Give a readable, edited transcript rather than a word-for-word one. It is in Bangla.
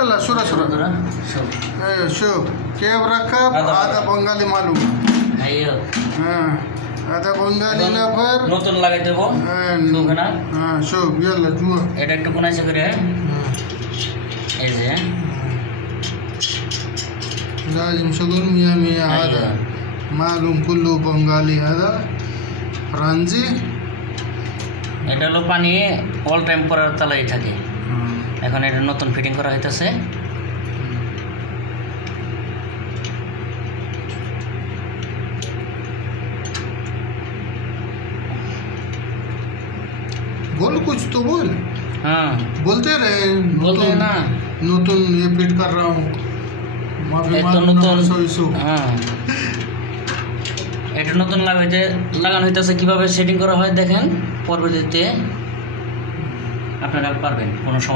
يلا شورى شورى شوف شوف كيف ركب هذا بنغالي معلوم ايوه هذا بنغالي نفر নতুন লাগাই দেব শোক না شوف يلا جوا এটা একটু কোনাইছে করে এই যে لازم شغل مية مية هذا معلوم كله بنغالي هذا فرنسي এটা হলো পানি অল টাইম পরের তলায় থাকে এখন এটা নতুন ফিটিং করা হইতাছে बोल कुछ तो बोल হ্যাঁ बोलते रहे बोलते हैं ना। नतून ये फिट कर रहा हूँ माफी এই তো मांगना নতুন सो इसो হ্যাঁ এটা নতুন লাগানো হইতাছে কিভাবে সেটিং করা হয় দেখেন পরবর্তীতে আপনারা পারবেন কোনো সমস্যা